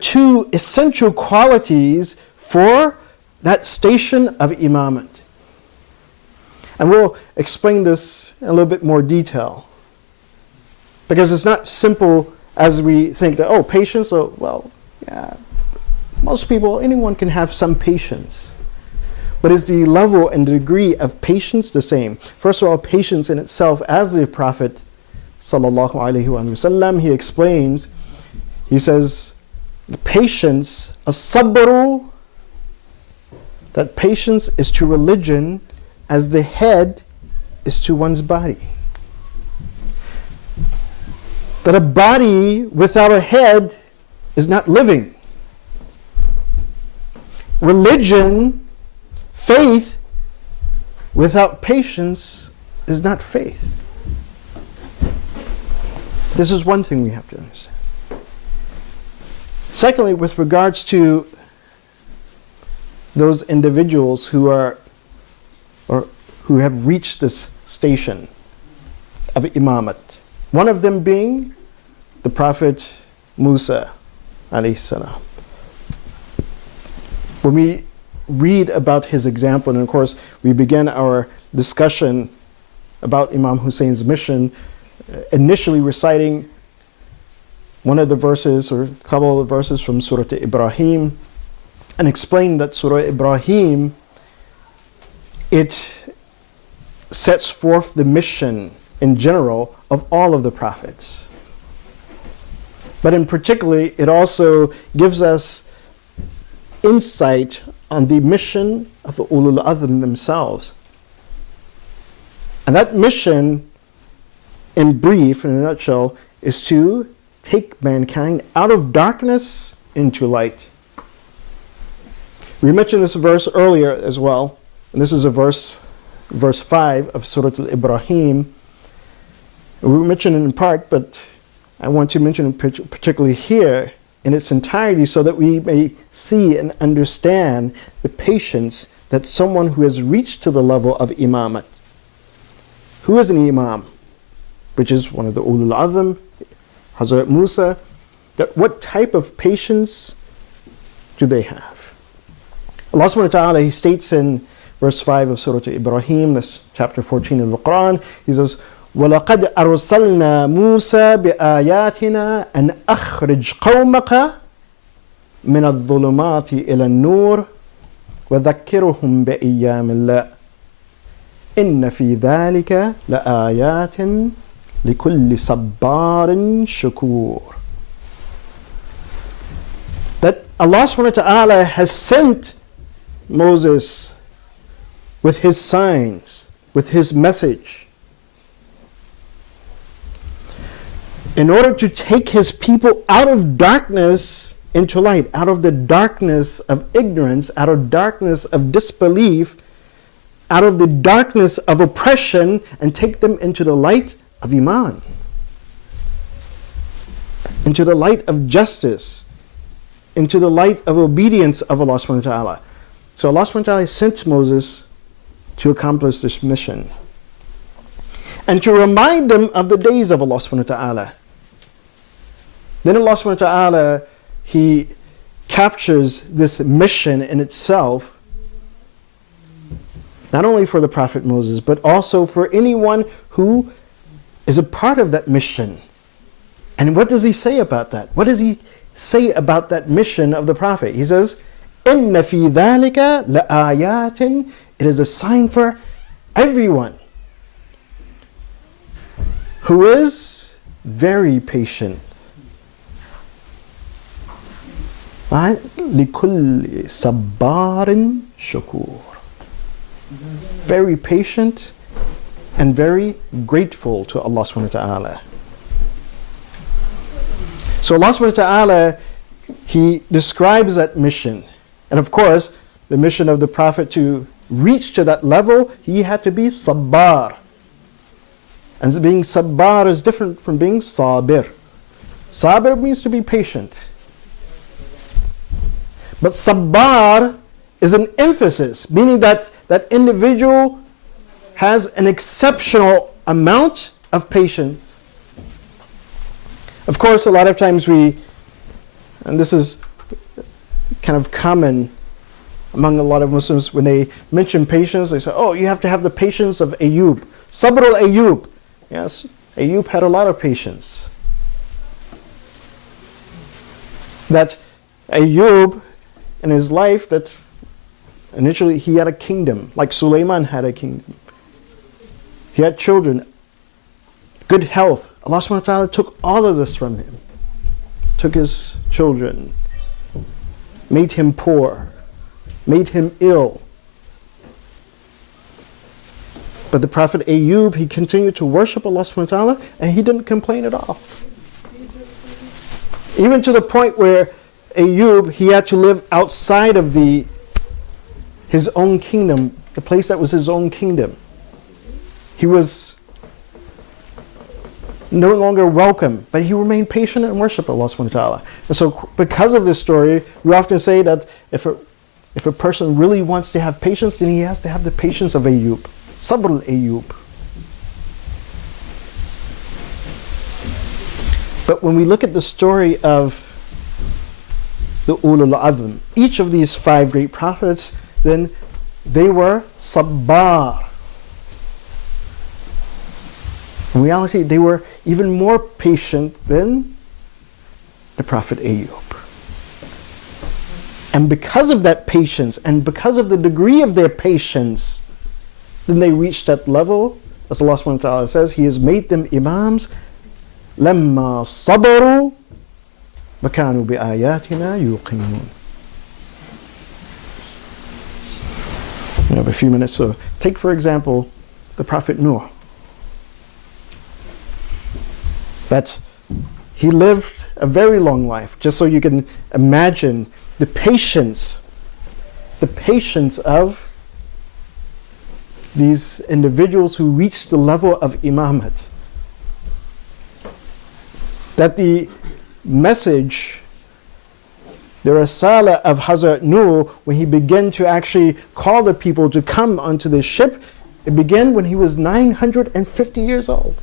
two essential qualities for that station of imamate. And we'll explain this in a little bit more detail. Because it's not simple as we think that, oh, patience, oh, well, yeah, most people, anyone can have some patience. But is the level and the degree of patience the same? First of all, patience in itself, as the Prophet sallallahu alaihi wasallam, he explains, he says, patience, as-sabru, that patience is to religion as the head is to one's body. That a body without a head is not living. Religion, faith, without patience is not faith. This is one thing we have to understand. Secondly, with regards to those individuals who are, or who have reached this station of imamat, one of them being the Prophet Musa alayhi salam. When we read about his example, and of course we begin our discussion about Imam Hussein's mission, initially reciting one of the verses or a couple of the verses from Surah Ibrahim, and explain that Surah Ibrahim, it sets forth the mission in general of all of the prophets. But in particular, it also gives us insight on the mission of the Ulul Azm themselves. And that mission, in brief, in a nutshell, is to take mankind out of darkness into light. We mentioned this verse earlier as well, and this is a verse 5 of Surah Al-Ibrahim. We mentioned it in part, but I want to mention it particularly here in its entirety so that we may see and understand the patience that someone who has reached to the level of imamat. Who is an imam? Which is one of the Ulul Azm, Hazrat Musa. That what type of patience do they have? Allah subhanahu wa ta'ala, he states in verse 5 of Surah Ibrahim, this chapter 14 of the Quran, he says, وَلَقَدْ أَرْسَلْنَا مُوسَى بِآيَاتِنَا أَنْ أَخْرِجْ قَوْمَكَ مِنَ الظُّلُمَاتِ إِلَى النُّورِ وَذَكِّرْهُمْ بِأَيَّامِ اللَّهِ إِنَّ فِي ذَلِكَ لَآيَاتٍ لِكُلِّ صَبَّارٍ شَكُورٍ. That Allah subhanahu wa ta'ala has sent Moses with his signs, with his message, in order to take his people out of darkness into light, out of the darkness of ignorance, out of darkness of disbelief, out of the darkness of oppression, and take them into the light of Iman, into the light of justice, into the light of obedience of Allah subhanahu wa ta'ala. So Allah subhanahu wa ta'ala sent Moses to accomplish this mission and to remind them of the days of Allah subhanahu wa ta'ala. Then Allah subhanahu wa ta'ala, he captures this mission in itself, not only for the Prophet Moses, but also for anyone who is a part of that mission. And what does he say about that? What does he say about that mission of the Prophet? He says, إِنَّ فِي ذَلِكَ لَآيَاتٍ. It is a sign for everyone who is very patient. Right? لِكُلِّ صَبَّارٍ شَكُورٍ. Very patient and very grateful to Allah subhanahu wa ta'ala. So Allah subhanahu wa ta'ala, he describes that mission. And of course, the mission of the Prophet to reach to that level, he had to be sabbar. And being sabbar is different from being sabir. Sabir means to be patient. But sabbar is an emphasis, meaning that that individual has an exceptional amount of patience. Of course, a lot of times we And this is kind of common among a lot of Muslims. When they mention patience, they say, oh, you have to have the patience of Ayub. Sabr al-Ayub. Yes, Ayub had a lot of patience. That Ayub, in his life, that initially he had a kingdom, like Sulaiman had a kingdom. He had children, good health. Allah subhanahu wa ta'ala took all of this from him. Took his children, made him poor, made him ill. But the Prophet Ayub, he continued to worship Allah subhanahu wa ta'ala, and he didn't complain at all. Even to the point where Ayub, he had to live outside of his own kingdom, the place that was his own kingdom. He was no longer welcome, but he remained patient and worshiped Allah subhanahu wa ta'ala. And so because of this story, we often say that if a person really wants to have patience, then he has to have the patience of Ayub. Sabr al-Ayub. But when we look at the story of the Ulul Azm, each of these 5 great prophets, then they were sabbar. In reality, they were even more patient than the Prophet Ayub. And because of that patience, and because of the degree of their patience, then they reached that level. As Allah subhanahu wa ta'ala says, He has made them imams. لَمَّا صَبَرُوا وَكَانُوا بِآيَاتِنَا يُوقِنُونَ. We have a few minutes. So take, for example, the Prophet Nuh. That he lived a very long life, just so you can imagine the patience of these individuals who reached the level of imamat. That the message, the risala of Hazrat Nuh, when he began to actually call the people to come onto the ship, it began when he was 950 years old.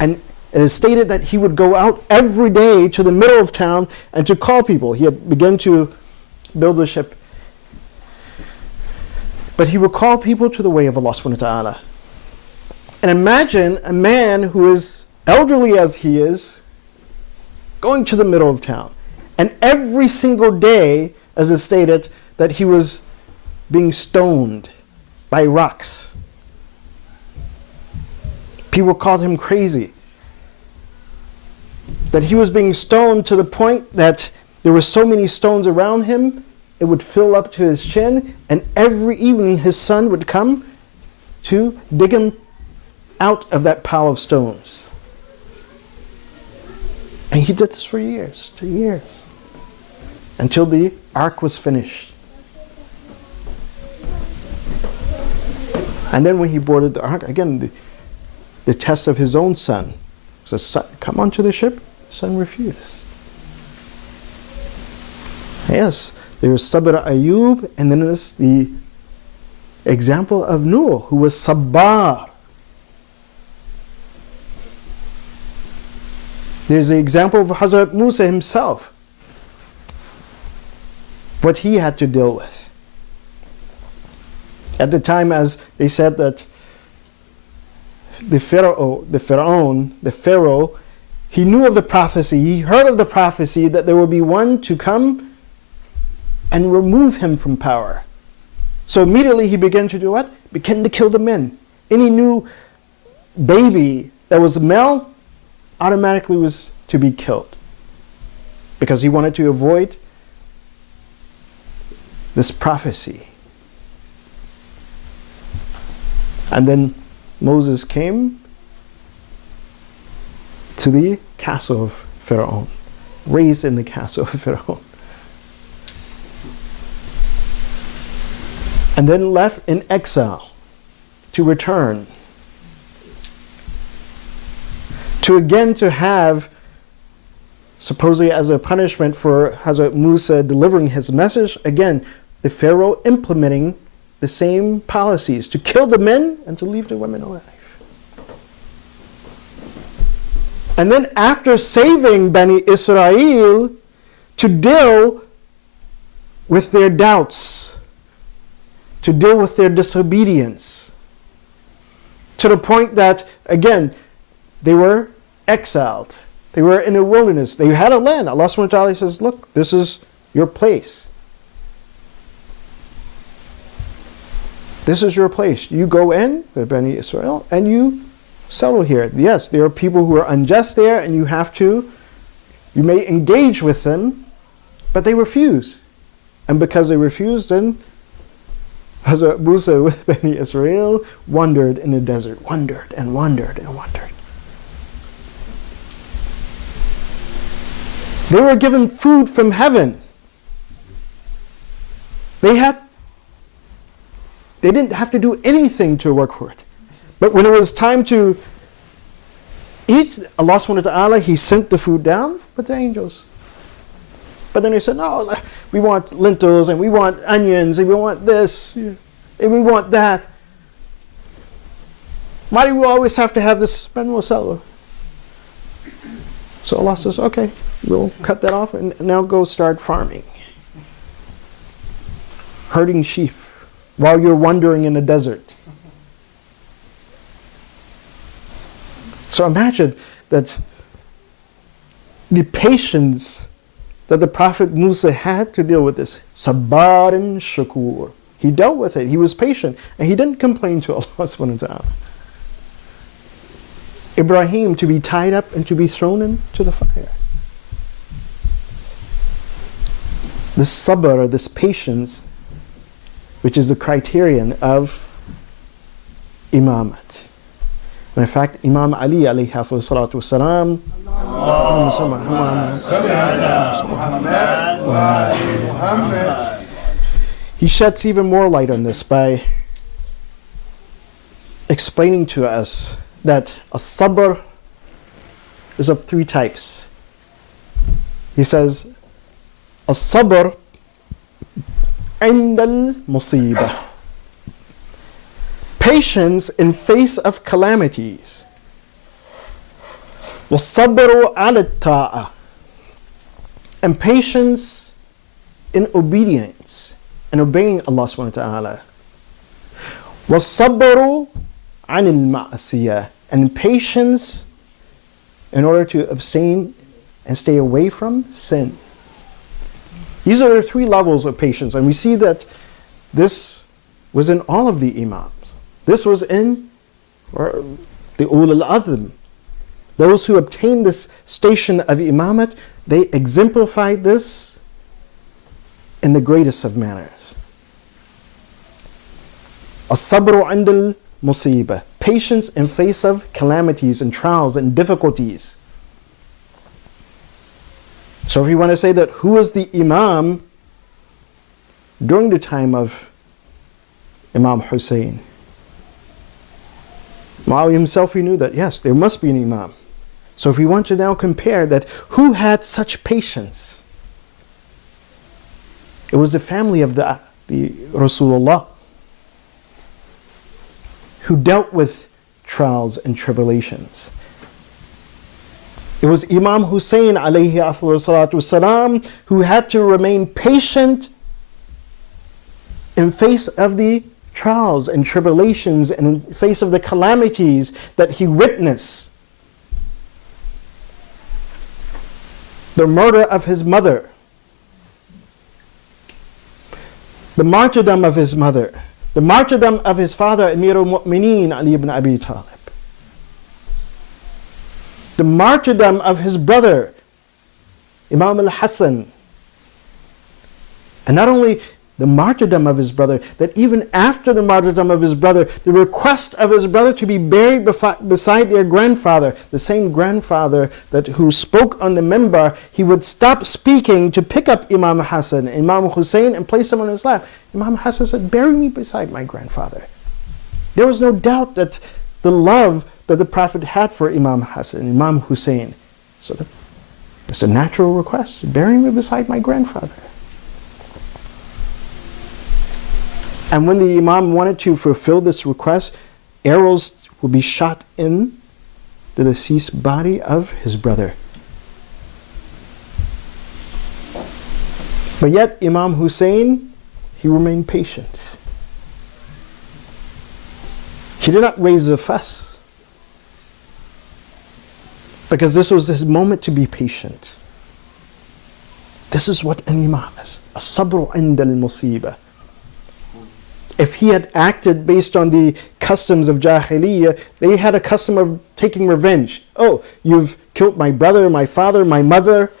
And it is stated that he would go out every day to the middle of town and to call people. He had begun to build a ship. But he would call people to the way of Allah subhanahu wa ta'ala. And imagine a man who is elderly as he is, going to the middle of town. And every single day, as is stated, that he was being stoned by rocks. People called him crazy. That he was being stoned to the point that there were so many stones around him, it would fill up to his chin, and every evening his son would come to dig him out of that pile of stones. And he did this for years, 2 years, until the ark was finished. And then when he boarded the ark, again, the test of his own son. Says, son, come onto the ship. Son refused. Yes, there was Sabr Ayub, and then there's the example of Nuh, who was Sabbar. There's the example of Hazrat Musa himself, what he had to deal with. At the time, as they said that the Pharaoh, he knew of the prophecy, he heard of the prophecy that there will be one to come and remove him from power. So immediately he began to do what? Began to kill the men. Any new baby that was male automatically was to be killed, because he wanted to avoid this prophecy. And then Moses came to the castle of Pharaoh, raised in the castle of Pharaoh, and then left in exile to return, to have, supposedly as a punishment for Hazrat Musa delivering his message, again, the Pharaoh implementing the same policies, to kill the men and to leave the women alive. And then after saving Bani Israel, to deal with their doubts, to deal with their disobedience, to the point that, again, they were exiled. They were in a wilderness. They had a land. Allah subhanahu wa ta'ala says, look, this is your place. This is your place. You go in, the Bani Israel, and you settle here. Yes, there are people who are unjust there, and you may engage with them, but they refuse. And because they refused, then Hazrat Musa with Bani Israel wandered in the desert, wandered and wandered and wandered. They were given food from heaven. They didn't have to do anything to work for it. But when it was time to eat, Allah subhanahu wa ta'ala, He sent the food down with the angels. But then they said, no, we want lentils, and we want onions, and we want this, and we want that. Why do we always have to have this manual seller? So Allah says, okay, we'll cut that off, and now go start farming. Herding sheep while you're wandering in the desert. So imagine that the patience that the Prophet Musa had to deal with this. Sabbarin shakur. He dealt with it. He was patient. And he didn't complain to Allah subhanahu wa ta'ala. Ibrahim to be tied up and to be thrown into the fire. This sabr, this patience, which is the criterion of imamat. And in fact, Imam Ali alayhi salatu wasalam, he sheds even more light on this by explaining to us that a sabr is of three types. He says, a sabr indal musibah. Patience in face of calamities. وَالصَّبْرُ عَلَى الطَّاعَةِ. And patience in obedience and obeying Allah subhanahu wa ta'ala. وَالصَّبْرُ عَنِ الْمَعْصِيَةِ. And patience in order to abstain and stay away from sin. These are the three levels of patience, and we see that this was in all of the imams. This was in the Ulul Azm. Those who obtained this station of imamat, they exemplified this in the greatest of manners. As-sabru 'inda al-musibah. Patience in face of calamities and trials and difficulties. So if you want to say that who was the imam during the time of Imam Hussein, Muawiyah himself, he knew that yes, there must be an imam. So if we want to now compare that, who had such patience? It was the family of the Rasulullah who dealt with trials and tribulations. It was Imam Hussein alayhi salatu wasalam who had to remain patient in face of the trials and tribulations and in face of the calamities that he witnessed. The murder of his mother, the martyrdom of his mother, the martyrdom of his father Amir al-Mu'mineen Ali ibn Abi Talib, the martyrdom of his brother Imam al-Hassan, and not only the martyrdom of his brother, that even after the martyrdom of his brother, the request of his brother to be buried beside their grandfather, the same grandfather who spoke on the minbar, he would stop speaking to pick up Imam Hassan, Imam Hussein, and place him on his lap. Imam Hassan said, bury me beside my grandfather. There was no doubt that the love that the Prophet had for Imam Hassan, Imam Hussein. So it's a natural request, bury me beside my grandfather. And when the Imam wanted to fulfill this request, arrows would be shot in the deceased body of his brother. But yet Imam Hussein, he remained patient. He did not raise a fuss, because this was his moment to be patient. This is what an Imam is. As-sabru 'inda al-musibah. If he had acted based on the customs of Jahiliyyah, they had a custom of taking revenge. Oh, you've killed my brother, my father, my mother,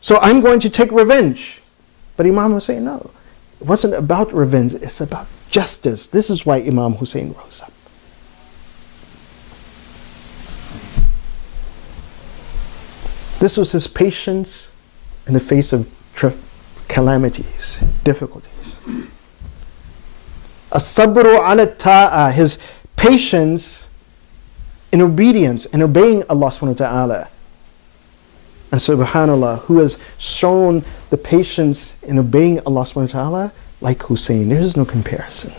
so I'm going to take revenge. But Imam Hussein, no. It wasn't about revenge, it's about justice. This is why Imam Hussein rose up. This was his patience in the face of calamities, difficulties. As-sabru ala ta'a, his patience in obedience and obeying Allah subhanahu wa ta'ala. And subhanAllah, who has shown the patience in obeying Allah subhanahu wa ta'ala like Hussein. There is no comparison.